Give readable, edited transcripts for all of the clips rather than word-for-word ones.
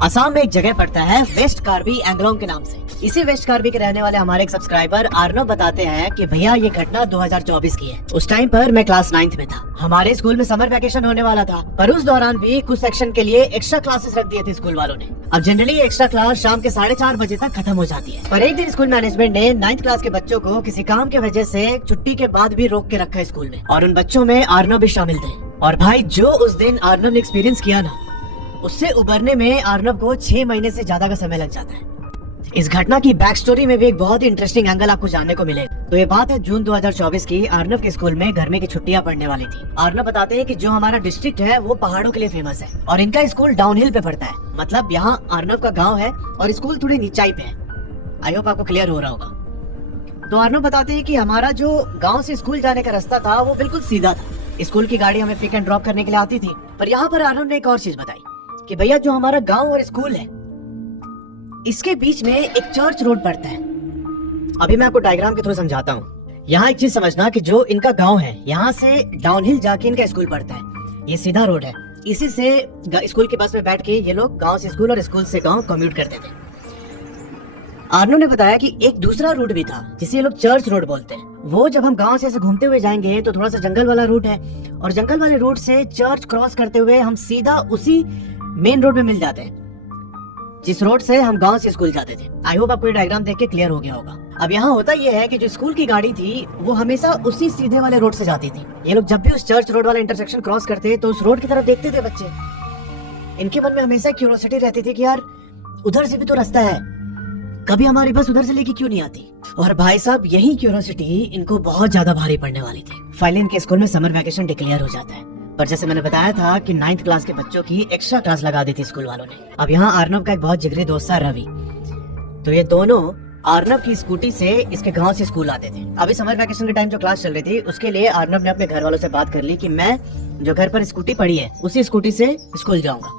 असम में एक जगह पड़ता है वेस्ट कार्बी एंग्लोंग के नाम से। इसी वेस्ट कार्बी के रहने वाले हमारे एक सब्सक्राइबर अर्नव बताते हैं कि भैया ये घटना 2024 की है। उस टाइम पर मैं क्लास 9th में था। हमारे स्कूल में समर वैकेशन होने वाला था, पर उस दौरान भी कुछ सेक्शन के लिए एक्स्ट्रा क्लासेस रख दिए थे स्कूल वालों ने। अब जनरली एक्स्ट्रा क्लास शाम के 4:30 बजे तक खत्म हो जाती है, पर एक दिन स्कूल मैनेजमेंट ने 9th क्लास के बच्चों को किसी काम की वजह से छुट्टी के बाद भी रोक के रखा स्कूल में, और उन बच्चों में अर्नव भी शामिल थे। और भाई जो उस दिन अर्नव ने एक्सपीरियंस किया ना, उससे उबरने में अर्नव को 6 महीने से ज्यादा का समय लग जाता है। इस घटना की बैक स्टोरी में भी एक बहुत ही इंटरेस्टिंग एंगल आपको जानने को मिलेगा। तो ये बात है जून 2024 की। अर्नव के स्कूल में गर्मी की छुट्टियां पड़ने वाली थी। अर्नव बताते हैं कि जो हमारा डिस्ट्रिक्ट है वो पहाड़ों के लिए फेमस है और इनका स्कूल डाउनहिल पे पड़ता है। मतलब यहाँ अर्नव का गाँव है और स्कूल थोड़ी नीचाई पे है। आई होप आपको क्लियर हो रहा होगा। तो अर्नव बताते हैं कि हमारा जो गाँव से स्कूल जाने का रास्ता था वो बिल्कुल सीधा था। स्कूल की गाड़ी हमें पिक एंड ड्रॉप करने के लिए आती थी। पर यहाँ पर अर्नव ने एक और चीज बताई कि भैया जो हमारा गांव और स्कूल है, इसके बीच में एक चर्च रोड पड़ता है। अभी मैं आपको डायग्राम के थ्रू समझाता हूँ। यहाँ एक चीज समझना कि जो इनका गांव है, यहाँ से डाउनहिल जाके इनका स्कूल पड़ता है। ये सीधा रोड है। इसी से स्कूल के बस में बैठ के ये लोग गांव से स्कूल और स्कूल से गांव कम्यूट करते थे। अर्नव ने बताया कि एक दूसरा रूट भी था जिसे ये लोग चर्च रोड बोलते हैं। वो जब हम गांव से ऐसे घूमते हुए जाएंगे तो थोड़ा सा जंगल वाला रूट है, और जंगल वाले रूट से चर्च क्रॉस करते हुए हम सीधा उसी मेन रोड पे मिल जाते हैं जिस रोड से हम गांव से स्कूल जाते थे। आई होप आपको ये डायग्राम देख के क्लियर हो गया होगा। अब यहाँ होता ये है कि जो स्कूल की गाड़ी थी वो हमेशा उसी सीधे वाले रोड से जाती थी। ये लोग जब भी उस चर्च रोड वाला इंटरसेक्शन क्रॉस करते तो उस रोड की तरफ देखते थे बच्चे। इनके मन में हमेशा क्यूरियोसिटी रहती थी कि यार उधर से भी तो रास्ता है, कभी हमारी बस उधर से लेके क्यों नहीं आती। और भाई साहब यही क्यूरियोसिटी इनको बहुत ज्यादा भारी पड़ने वाली थी। फाइनली इनके स्कूल में समर वैकेशन डिक्लेयर हो जाता है, पर जैसे मैंने बताया था कि 9th क्लास के बच्चों की एक्स्ट्रा क्लास लगा दी थी स्कूल वालों ने। अब यहाँ अर्नव का एक बहुत जिगरी दोस्त था रवि। तो ये दोनों अर्नव की स्कूटी से इसके गांव से स्कूल आते थे। अभी समर वैकेशन के टाइम जो क्लास चल रही थी उसके लिए अर्नव ने अपने घर वालों से बात कर ली कि मैं जो घर पर स्कूटी पड़ी है उसी स्कूटी से स्कूल जाऊंगा,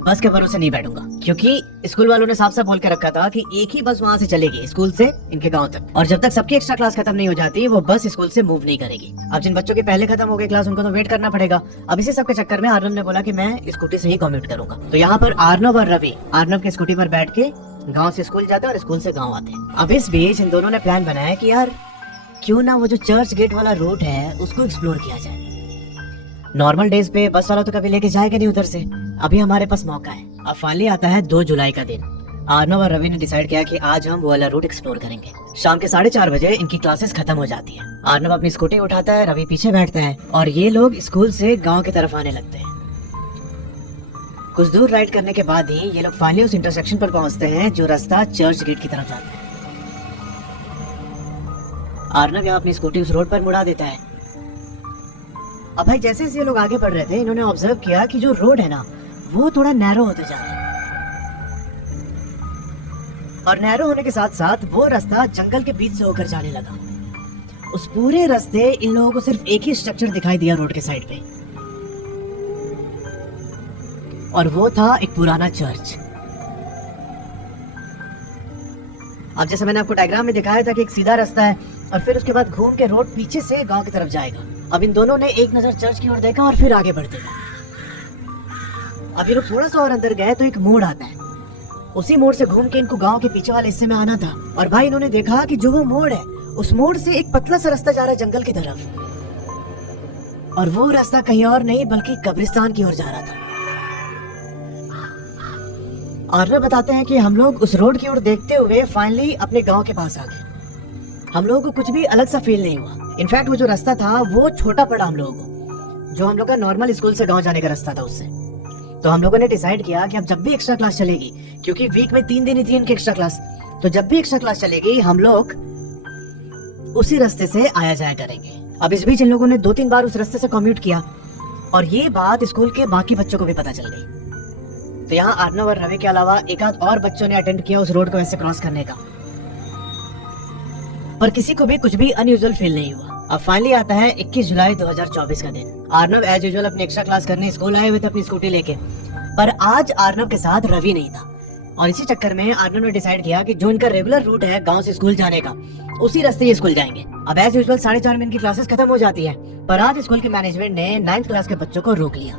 बस के भरोसे नहीं बैठूंगा। क्योंकि स्कूल वालों ने साफ साफ बोल के रखा था कि एक ही बस वहाँ से चलेगी स्कूल से इनके गांव तक, और जब तक सबकी एक्स्ट्रा क्लास खत्म नहीं हो जाती वो बस स्कूल से मूव नहीं करेगी। अब जिन बच्चों के पहले खत्म हो गई क्लास उनको तो वेट करना पड़ेगा। अब इसी सबके चक्कर में अर्नव ने बोला कि मैं स्कूटी से ही कम्यूट करूंगा। तो यहाँ पर अर्नव और रवि अर्नव के स्कूटी पर बैठ के गाँव से स्कूल जाते और स्कूल से गाँव आते। अब इस बीच इन दोनों ने प्लान बनाया कि यार क्यों ना वो जो चर्च गेट वाला रूट है उसको एक्सप्लोर किया जाए। नॉर्मल डेज पे बस वाला तो कभी लेके जाएगा नहीं उधर से, अभी हमारे पास मौका है। अब फाइनली आता है 2 जुलाई का दिन। अर्नव और रवि ने डिसाइड किया कि आज हम वो वाला रूट एक्सप्लोर करेंगे। शाम के 4:30 बजे इनकी क्लासेस खत्म हो जाती है। अर्नव अपनी स्कूटी उठाता है, रवि पीछे बैठता है और ये लोग स्कूल से गांव की तरफ आने लगते हैं। कुछ दूर राइड करने के बाद ही ये लोग फाइनली उस इंटरसेक्शन पर पहुंचते हैं जो रास्ता चर्च गेट की तरफ जाता है। अर्नव यहाँ अपनी स्कूटी उस रोड पर मुड़ा देता है। अब भाई जैसे जैसे ये लोग आगे बढ़ रहे थे इन्होंने ऑब्जर्व किया कि जो रोड है ना वो थोड़ा नैरो होते जा रहा है, और नैरो होने के साथ साथ वो रास्ता जंगल के बीच से होकर जाने लगा। उस पूरे रास्ते इन लोगों को सिर्फ एक ही स्ट्रक्चर दिखाई दिया रोड के साइड पे, और वो था एक पुराना चर्च। अब जैसे मैंने आपको डायग्राम में दिखाया था कि एक सीधा रास्ता है और फिर उसके बाद घूम के रोड पीछे से गांव की तरफ जाएगा। अब इन दोनों ने एक नजर चर्च की ओर देखा और फिर आगे बढ़ते गए। अब ये लोग थोड़ा सा और अंदर गए तो एक मोड़ आता है। उसी मोड़ से घूम के इनको गांव के पीछे वाले हिस्से में आना था, और भाई इन्होंने देखा कि जो वो मोड़ है उस मोड़ से एक पतला सा रास्ता जा रहा है जंगल की तरफ, और वो रास्ता कहीं और नहीं बल्कि कब्रिस्तान की ओर जा रहा था। अर्नव बताते हैं कि हम लोग उस रोड की ओर देखते हुए फाइनली अपने गांव के पास आ गए। हम लोगों को कुछ भी अलग सा फील नहीं हुआ। इनफैक्ट वो जो रास्ता था वो छोटा पड़ा हम लोगों को, जो हम लोग का नॉर्मल स्कूल से गांव जाने का रास्ता था उससे। तो हम लोगों ने डिसाइड किया कि अब जब भी एक्स्ट्रा क्लास चलेगी, क्योंकि वीक में 3 दिन ही थी इनकी एक्स्ट्रा क्लास, तो जब भी एक्स्ट्रा क्लास चलेगी हम लोग उसी रास्ते से आया जाया करेंगे। अब इस बीच इन लोगों ने 2-3 बार उस रास्ते से कम्यूट किया, और ये बात स्कूल के बाकी बच्चों को भी पता चल गई। तो यहाँ अर्नव और रवि के अलावा एक आध और बच्चों ने अटेम्प्ट किया उस रोड को ऐसे क्रॉस करने का, पर किसी को भी कुछ भी अनयूजुअल फील नहीं हुआ। अब फाइनली आता है 21 जुलाई 2024 का दिन। अर्नव एज यूजुअल अपनी एक्स्ट्रा क्लास करने स्कूल आए हुए थे अपनी स्कूटी लेके, पर आज अर्नव के साथ रवि नहीं था, और इसी चक्कर में अर्नव ने डिसाइड किया कि जो इनका रेगुलर रूट है गांव से स्कूल जाने का उसी रास्ते ये स्कूल जाएंगे। अब एज यूजुअल 4:30 में इनकी क्लासेस खत्म हो जाती है, पर आज स्कूल के मैनेजमेंट ने 9th क्लास के बच्चों को रोक लिया।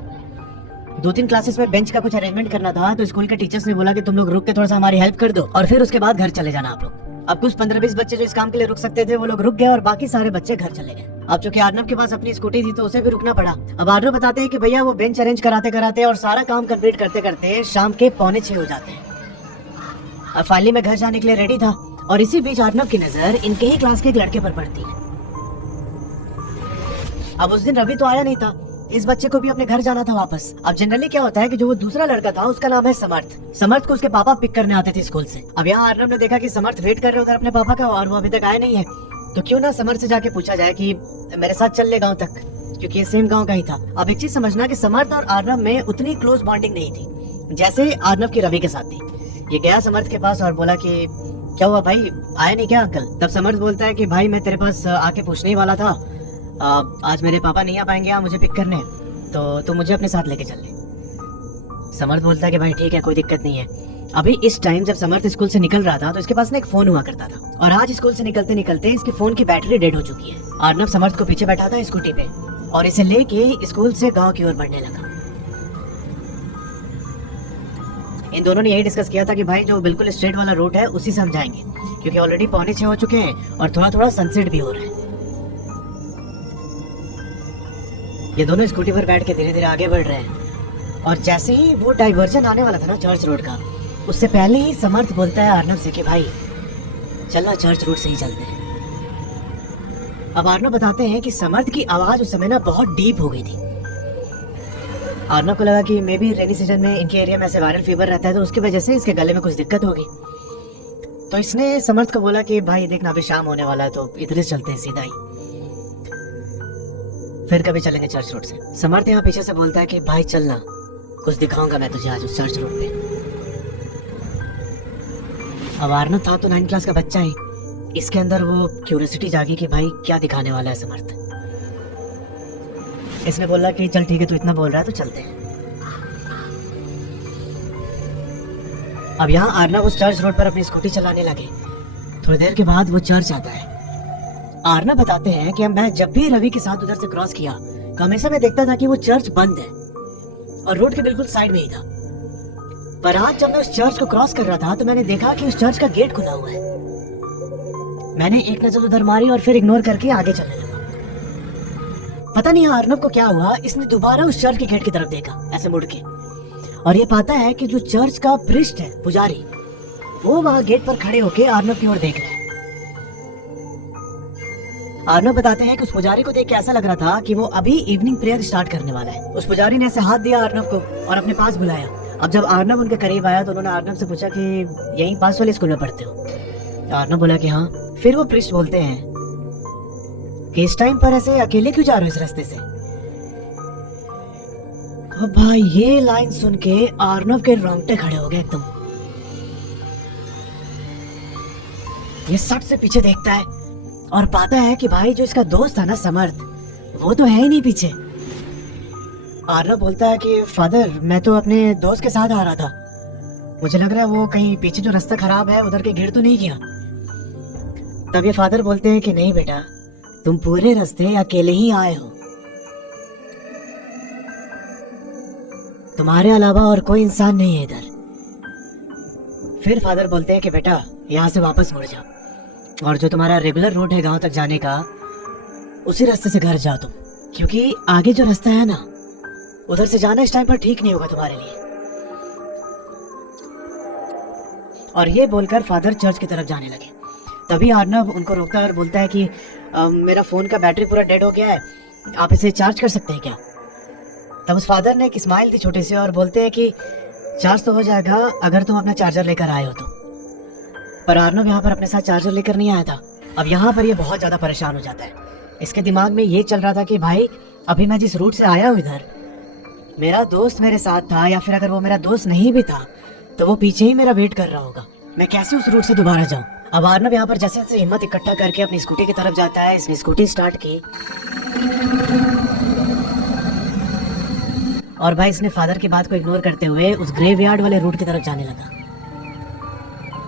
2-3 क्लासेस में बेंच का कुछ अरेंजमेंट करना था, तो स्कूल के टीचर्स ने बोला कि तुम लोग रुक के थोड़ा सा हमारी हेल्प कर दो और फिर उसके बाद घर चले जाना आप लोग। अब कुछ 15-20 बच्चे जो इस काम के लिए रुक सकते थे वो लोग रुक गए और बाकी सारे बच्चे घर चले गए। अब चूंकि अर्नब के पास अपनी स्कूटी थी तो उसे भी रुकना पड़ा। अब अर्नब बताते हैं कि भैया वो बेंच अरेंज कराते कराते और सारा काम कंप्लीट करते करते शाम के 5:45 हो जाते हैं। अब फाइनली मैं घर जाने के लिए रेडी था और इसी बीच अर्नब की नजर इनके ही क्लास के एक लड़के पर पड़ती है। अब उस दिन रवि तो आया नहीं था, इस बच्चे को भी अपने घर जाना था वापस। अब जनरली क्या होता है कि जो वो दूसरा लड़का था उसका नाम है समर्थ। समर्थ को उसके पापा पिक करने आते थे स्कूल से। अब यहाँ अर्नब ने देखा कि समर्थ वेट कर रहे उधर अपने पापा का और वो अभी तक आया नहीं है, तो क्यों ना समर्थ से जाके पूछा जाए कि मेरे साथ चल ले गाँव तक, क्योंकि ये सेम गाँव का ही था। अब एक चीज समझना कि समर्थ और अर्नब में उतनी क्लोज बॉन्डिंग नहीं थी जैसे अर्नब की रवि के साथ थी। ये गया समर्थ के पास और बोला कि क्या हुआ भाई, आया नहीं क्या अंकल? तब समर्थ बोलता है कि भाई मैं तेरे पास आके पूछने ही वाला था, आज मेरे पापा नहीं आ पाएंगे मुझे पिक करने, तो तू मुझे अपने साथ लेके चल ले। समर्थ बोलता है कि भाई ठीक है, कोई दिक्कत नहीं है। अभी इस टाइम जब समर्थ स्कूल से निकल रहा था तो इसके पास ना एक फोन हुआ करता था और आज स्कूल से निकलते निकलते इसके फोन की बैटरी डेड हो चुकी है। अर्नब समर्थ को पीछे बैठा था स्कूटी पे और इसे लेके स्कूल से गाँव की ओर बढ़ने लगा। इन दोनों ने यही डिस्कस किया था कि भाई जो बिल्कुल स्ट्रेट वाला रूट है उसी से हम जाएंगे, क्योंकि ऑलरेडी 5:45 हो चुके हैं और थोड़ा थोड़ा सनसेट भी हो रहा है। ये दोनों स्कूटी पर बैठ के धीरे धीरे आगे बढ़ रहे हैं और जैसे ही वो डाइवर्जन आने वाला था ना चर्च रोड का, उससे पहले ही समर्थ बोलता है अर्नब से कि भाई चलना चर्च रोड से ही चलते हैं। अब अर्नब बताते हैं कि समर्थ की आवाज उस समय ना बहुत डीप हो गई थी। अर्नब को लगा कि मे बी रेनी सीजन में इनके एरिया में ऐसे वायरल फीवर रहता है तो उसकी वजह से इसके गले में कुछ दिक्कत होगी। तो इसने समर्थ को बोला कि भाई देखना अभी शाम होने वाला है तो इधर से चलते हैं सीधा ही, फिर कभी चलेंगे चर्च रोड से। समर्थ यहाँ पीछे से बोलता है कि भाई चलना, कुछ दिखाऊंगा मैं तुझे आज उस चर्च रोड पे। अब अर्नब था तो 9th क्लास का बच्चा है, इसके अंदर वो क्यूरियोसिटी जागी कि भाई क्या दिखाने वाला है समर्थ। इसने बोला कि चल ठीक है, तू इतना बोल रहा है तो चलते हैं। अब यहाँ अर्नब उस चर्च रोड पर अपनी स्कूटी चलाने लगे। थोड़ी देर के बाद वो चर्च आता है। अर्नब बताते हैं कि मैं जब भी रवि के साथ उधर से क्रॉस किया तो हमेशा मैं देखता था कि वो चर्च बंद है और रोड के बिल्कुल साइड में ही था, पर आज जब मैं उस चर्च को क्रॉस कर रहा था तो मैंने देखा कि उस चर्च का गेट खुला हुआ है। मैंने एक नजर उधर मारी और फिर इग्नोर करके आगे चलने लगा। पता नहीं अर्नब को क्या हुआ, इसने दोबारा उस चर्च के गेट की तरफ देखा ऐसे मुड़ के, और ये पाता है कि जो चर्च का प्रीस्ट है, पुजारी, वो वहां गेट पर खड़े होके अर्नब की ओर देख रहे हैं। अर्नब बताते हैं कि उस पुजारी को देख के ऐसा लग रहा था कि वो अभी इवनिंग प्रेयर स्टार्ट करने वाला है। उस पुजारी ने ऐसे हाथ दिया अर्नब को और अपने पास बुलाया। अब जब अर्नब उनके करीब आया तो उन्होंने अर्नब से पूछा कि यहीं पास वाले स्कूल में पढ़ते हो? अर्नब बोला कि हाँ। फिर वो प्रीस्ट बोलते हैं कि इस टाइम पर ऐसे अकेले क्यों जा रहे हो इस रास्ते से? अब भाई ये लाइन सुन के अर्नब के रोंगटे खड़े हो गए एकदम। ये सट से पीछे देखता है और पाता है कि भाई जो इसका दोस्त था ना समर्थ, वो तो है ही नहीं पीछे। अर्नब बोलता है कि फादर मैं तो अपने दोस्त के साथ आ रहा था, मुझे लग रहा है वो कहीं पीछे जो रास्ता खराब है उधर के गिर तो नहीं गया। तब ये फादर बोलते हैं कि नहीं बेटा, तुम पूरे रास्ते अकेले ही आए हो, तुम्हारे अलावा और कोई इंसान नहीं है इधर। फिर फादर बोलते हैं कि बेटा यहाँ से वापस मुड़ जाओ और जो तुम्हारा रेगुलर रूट है गांव तक जाने का, उसी रास्ते से घर जाओ तुम, क्योंकि आगे जो रास्ता है ना उधर से जाना इस टाइम पर ठीक नहीं होगा तुम्हारे लिए। और ये बोलकर फादर चर्च की तरफ जाने लगे। तभी अर्नब उनको रोकता है और बोलता है कि मेरा फोन का बैटरी पूरा डेड हो गया है, आप इसे चार्ज कर सकते हैं क्या? तब उस फादर ने एक स्माइल दी छोटे से और बोलते हैं कि चार्ज तो हो जाएगा अगर तुम अपना चार्जर लेकर आए हो तो। पर अर्नब यहाँ पर अपने साथ चार्जर लेकर नहीं आया था। अब यहाँ पर ये बहुत ज्यादा परेशान हो जाता है। इसके दिमाग में ये चल रहा था कि भाई अभी मैं जिस रूट से आया हूँ इधर, मेरा दोस्त मेरे साथ था, या फिर अगर वो मेरा दोस्त नहीं भी था तो वो पीछे ही मेरा वेट कर रहा होगा। मैं कैसे उस रूट से दोबारा जाऊँ? अब अर्नब यहाँ पर जैसे जैसे हिम्मत इकट्ठा करके अपनी स्कूटी की तरफ जाता है। इसने स्कूटी स्टार्ट की और भाई इसने फादर की बात को इग्नोर करते हुए उस ग्रेवयार्ड वाले रूट की तरफ जाने लगा,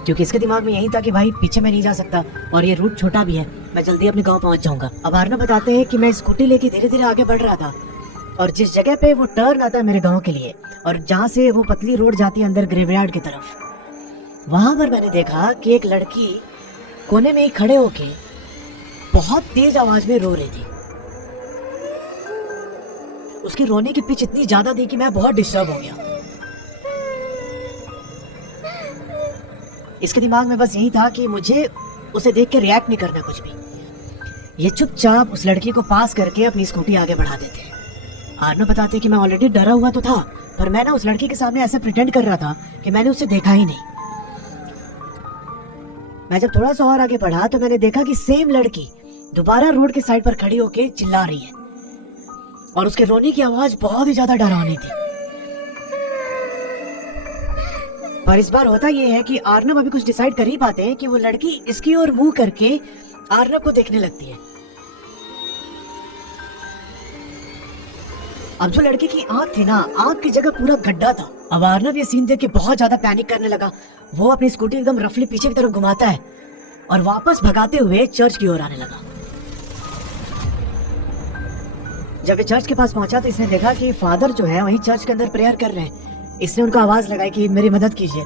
क्योंकि इसके दिमाग में यही था कि भाई पीछे मैं नहीं जा सकता और ये रूट छोटा भी है, मैं जल्दी अपने गांव पहुंच जाऊंगा। अब अर्नब बताते हैं कि मैं स्कूटी लेके धीरे धीरे आगे बढ़ रहा था और जिस जगह पे वो टर्न आता है मेरे गांव के लिए और जहाँ से वो पतली रोड जाती है अंदर ग्रेवयार्ड की तरफ, वहां पर मैंने देखा कि एक लड़की कोने में ही खड़े होके बहुत तेज आवाज में रो रही थी। उसके रोने की पिच इतनी ज्यादा थी कि मैं बहुत डिस्टर्ब हो गया। इसके दिमाग में बस यही था कि मुझे उसे देख के रिएक्ट नहीं करना कुछ भी। ये चुपचाप उस लड़की को पास करके अपनी स्कूटी आगे बढ़ा देते। आर्नव बताते कि मैं ऑलरेडी डरा हुआ तो था, पर मैं ना उस लड़की के सामने ऐसे प्रिटेंड कर रहा था कि मैंने उसे देखा ही नहीं। मैं जब थोड़ा सा और आगे बढ़ा तो मैंने देखा कि सेम लड़की दोबारा रोड के साइड पर खड़ी होके चिल्ला रही है और उसके रोने की आवाज बहुत ही ज्यादा डरावनी थी। पर इस बार होता यह है कि आर्नव अभी कुछ डिसाइड कर ही पाते हैं कि वो लड़की इसकी ओर मुंह करके आर्नव को देखने लगती है। अब जो लड़की की आंख थी ना, आंख की जगह पूरा गड्ढा था। अब आर्नव ये सीन देख के बहुत ज्यादा पैनिक करने लगा। वो अपनी स्कूटी एकदम रफली पीछे की तरफ घुमाता है और वापस भगाते हुए चर्च की ओर आने लगा। जब ये चर्च के पास पहुंचा तो इसने देखा कि फादर जो है वहीं चर्च के अंदर प्रेयर कर रहे हैं। इसने उनको आवाज लगाई कि मेरी मदद कीजिए।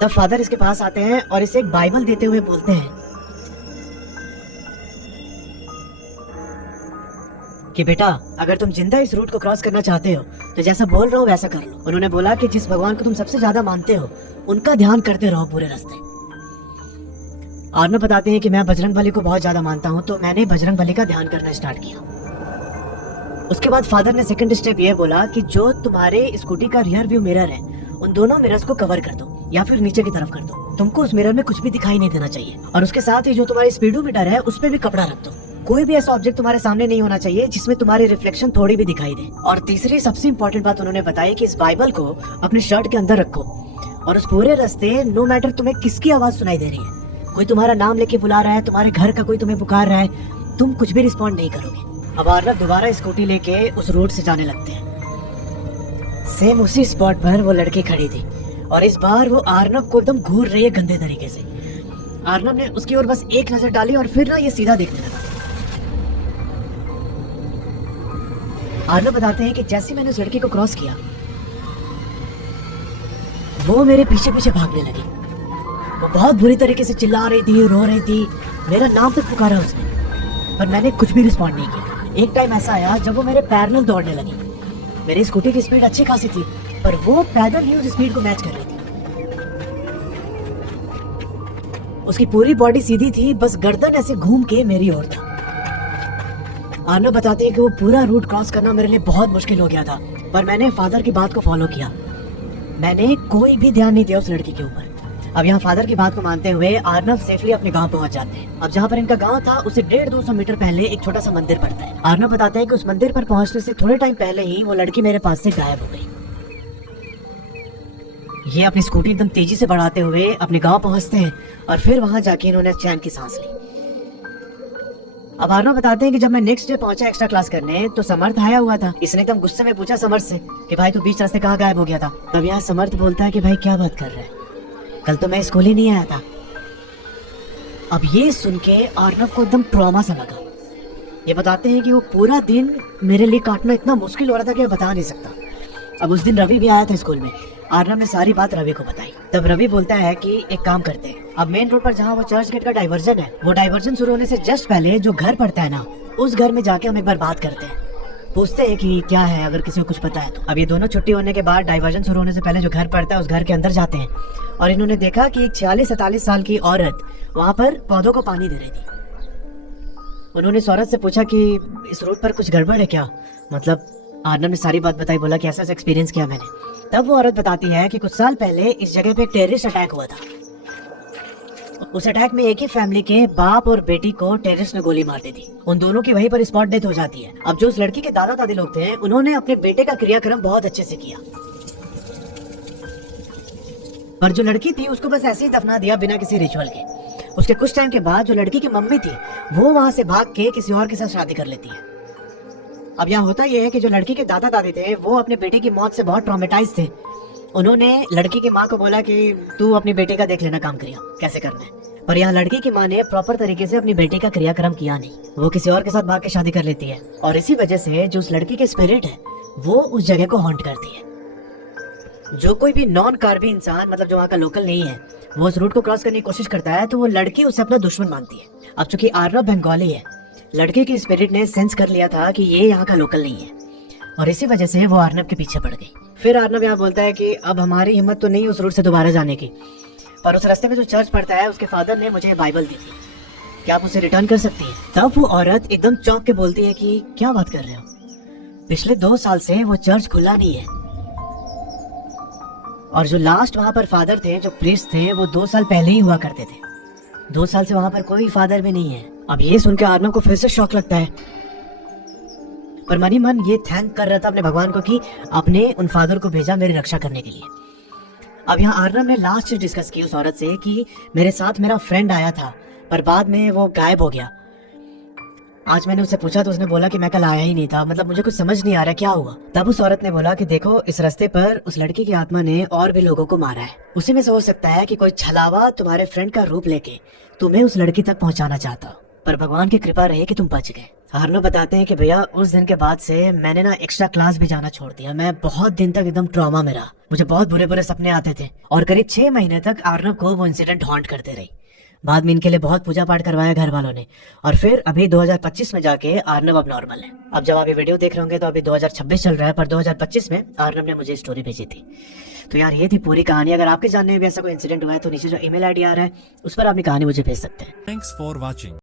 तब फादर इसके पास आते हैं और इसे एक बाइबल देते हुए बोलते हैं कि बेटा, अगर तुम जिंदा इस रूट को क्रॉस करना चाहते हो तो जैसा बोल रहा हूँ वैसा कर लो। उन्होंने बोला कि जिस भगवान को तुम सबसे ज्यादा मानते हो उनका ध्यान करते रहो पूरे रास्ते। आर्नव बताते हैं कि मैं बजरंगबली को बहुत ज्यादा मानता हूँ, तो मैंने बजरंगबली का ध्यान करना स्टार्ट किया। उसके बाद फादर ने सेकंड स्टेप ये बोला कि जो तुम्हारे स्कूटी का रियर व्यू मिरर है उन दोनों मिरर्स को कवर कर दो या फिर नीचे की तरफ कर दो। तुमको उस मिरर में कुछ भी दिखाई नहीं देना चाहिए और उसके साथ ही जो तुम्हारी स्पीडोमीटर है उस पे भी कपड़ा रख दो। कोई भी ऐसा ऑब्जेक्ट तुम्हारे सामने नहीं होना चाहिए जिसमें तुम्हारी रिफ्लेक्शन थोड़ी भी दिखाई दे। और तीसरी सबसे इम्पोर्टेंट बात उन्होंने बताई कि इस बाइबल को अपने शर्ट के अंदर रखो और उस पूरे रास्ते नो मैटर तुम्हें किसकी आवाज सुनाई दे रही है, कोई तुम्हारा नाम लेके बुला रहा है, तुम्हारे घर का कोई तुम्हें पुकार रहा है, तुम कुछ भी रिस्पॉन्ड नहीं करोगे। अब आर्नव दोबारा स्कूटी लेके उस रोड से जाने लगते हैं। सेम उसी स्पॉट पर वो लड़की खड़ी थी और इस बार वो आर्नव को एकदम घूर रही है गंदे तरीके से। आर्नव ने उसकी ओर बस एक नजर डाली और फिर ना ये सीधा देखने लगा। आर्नव बताते हैं कि जैसे मैंने उस लड़की को क्रॉस किया वो मेरे पीछे पीछे भागने लगी। वो बहुत बुरी तरीके से चिल्ला रही थी, रो रही थी, मेरा नाम तक पुकारा उसने, पर मैंने कुछ भी रिस्पॉन्ड नहीं किया। एक टाइम ऐसा आया जब वो मेरे पैरेलल दौड़ने लगी। मेरी स्कूटी की स्पीड अच्छी खासी थी पर वो पैदल ही उस स्पीड को मैच कर रही थी। उसकी पूरी बॉडी सीधी थी, बस गर्दन ऐसे घूम के मेरी ओर था। आर्नव बताते हैं कि वो पूरा रूट क्रॉस करना मेरे लिए बहुत मुश्किल हो गया था, पर मैंने फादर की बात को फॉलो किया। मैंने कोई भी ध्यान नहीं दिया उस लड़की के ऊपर। अब यहाँ फादर की बात को मानते हुए आर्नव सेफली अपने गांव पहुंच जाते हैं। अब जहाँ पर इनका गांव था उससे 150-200 मीटर पहले एक छोटा सा मंदिर पड़ता है। आर्नव बताते हैं कि उस मंदिर पर पहुंचने से थोड़े टाइम पहले ही वो लड़की मेरे पास से गायब हो गई। ये अपनी स्कूटी एकदम तेजी से बढ़ाते हुए अपने गांव पहुंचते हैं और फिर वहां जाके इन्होंने चैन की सांस ली। अब आर्नव बताते हैं कि जब मैं नेक्स्ट डे पहुंचा एक्स्ट्रा क्लास करने तो समर्थ आया हुआ था। इसने एकदम गुस्से में पूछा समर्थ से कि भाई तू बीच रास्ते कहाँ गायब हो गया था। तब यहाँ समर्थ बोलता है कि भाई क्या बात कर रहा है, कल तो मैं स्कूल ही नहीं आया था। अब ये सुन के आर्नव को एकदम ट्रॉमा सा लगा। ये बताते हैं कि वो पूरा दिन मेरे लिए काटना इतना मुश्किल हो रहा था कि मैं बता नहीं सकता। अब उस दिन रवि भी आया था स्कूल में। आर्नव ने सारी बात रवि को बताई। तब रवि बोलता है कि एक काम करते हैं, अब मेन रोड पर जहाँ वो चर्च गेट का डाइवर्जन है, वो डाइवर्जन शुरू होने से जस्ट पहले जो घर पड़ता है ना, उस घर में जाके हम एक बार बात करते हैं, पूछते हैं कि क्या है, अगर किसी को कुछ पता है तो। अब ये दोनों छुट्टी होने के बाद डाइवर्जन शुरू होने से पहले जो घर पड़ता है उस घर के अंदर जाते हैं और इन्होंने देखा कि एक 46-47 साल की औरत वहाँ पर पौधों को पानी दे रही थी। उन्होंने इस औरत से पूछा कि इस रोड पर कुछ गड़बड़ है क्या, मतलब आर्नव ने सारी बात बताई, बोला कि ऐसा एक्सपीरियंस किया मैंने। तब वो औरत बताती है कि कुछ साल पहले इस जगह पे एक टेररिस्ट अटैक हुआ था। उस अटैक में एक ही फैमिली के बाप और बेटी को टेररिस्ट ने गोली मार दी थी। उन दोनों की वहीं पर स्पॉट डेथ हो जाती है। अब जो उस लड़की के दादा दादी लोग थे उन्होंने अपने बेटे का क्रियाक्रम बहुत अच्छे से किया, पर जो लड़की थी उसको बस ऐसे ही दफना दिया बिना किसी रिचुअल के। उसके कुछ टाइम के बाद जो लड़की की मम्मी थी वो वहां से भाग के किसी और के साथ शादी कर लेती है। अब यहाँ होता यह है कि जो लड़की के दादा दादी थे वो अपने बेटे की मौत से बहुत ट्रॉमेटाइज थे। उन्होंने लड़की की माँ को बोला कि तू अपनी बेटे का देख लेना काम करिया कैसे करना है। पर यहाँ लड़की की माँ ने प्रॉपर तरीके से अपनी बेटी का क्रियाक्रम किया नहीं। वो किसी और के साथ भाग के शादी कर लेती है और इसी वजह से जो उस लड़की की स्पिरिट है वो उस जगह को हॉन्ट करती है। जो कोई भी नॉन कार्बी इंसान, मतलब जो वहाँ का लोकल नहीं है, वो उस रूट को क्रॉस करने की कोशिश करता है तो वो लड़की उसे अपना दुश्मन मानती है। अब चूंकि आर्नब बंगाली है, लड़की की स्पिरिट ने सेंस कर लिया था कि ये यहाँ का लोकल नहीं है और इसी वजह से वो आर्नब के पीछे पड़ गई। फिर आर्नब यहाँ बोलता है कि अब हमारी हिम्मत तो नहीं उस रूट से दोबारा जाने की, पर उस रास्ते में जो चर्च पड़ता है उसके फादर ने मुझे बाइबल दी थी, क्या आप उसे रिटर्न कर सकती हैं? तब वो औरत एकदम चौंक के बोलती है कि क्या बात कर रहे हो, पिछले 2 साल से वो चर्च खुला नहीं है और जो लास्ट वहाँ पर फादर थे, जो प्रीस्ट थे, वो 2 साल पहले ही हुआ करते थे। 2 साल से वहाँ पर कोई फादर भी नहीं है। अब ये सुनकर आर्नब को फिर से शौक लगता है, पर मनी मन ये थैंक कर रहा था अपने भगवान को कि आपने उन फादर को भेजा मेरी रक्षा करने के लिए। अब यहाँ आर्नब ने लास्ट चीज डिस्कस की उस औरत से कि मेरे साथ मेरा फ्रेंड आया था पर बाद में वो गायब हो गया। आज मैंने उससे पूछा तो उसने बोला कि मैं कल आया ही नहीं था, मतलब मुझे कुछ समझ नहीं आ रहा क्या हुआ। तब उस औरत ने बोला कि देखो, इस रास्ते पर उस लड़की की आत्मा ने और भी लोगों को मारा है। उसी में से हो सकता है कि कोई छलावा तुम्हारे फ्रेंड का रूप लेके तुम्हें उस लड़की तक पहुंचाना चाहता हो, पर भगवान की कृपा रही कि तुम बच गए। आर्नब बताते हैं कि भैया उस दिन के बाद से मैंने ना एक्स्ट्रा क्लास भी जाना छोड़ दिया। मैं बहुत दिन तक एकदम ट्रॉमा में रहा, मुझे बहुत बुरे बुरे सपने आते थे और करीब 6 महीने तक आर्नब को वो इंसिडेंट हॉन्ट करते रही। बाद में इनके लिए बहुत पूजा पाठ करवाया घर वालों ने और फिर अभी 2025 में जाके आर्नब अब नॉर्मल है। अब जब आप ये वीडियो देख रहे होंगे तो अभी 2026 चल रहा है, पर 2025 में आर्नब ने मुझे स्टोरी भेजी थी। तो यार ये थी पूरी कहानी। अगर आपके जानने में भी ऐसा कोई इंसिडेंट हुआ है तो नीचे जो ईमेल आईडी आ रहा है उस पर अपनी कहानी मुझे भेज सकते हैं। Thanks for watching.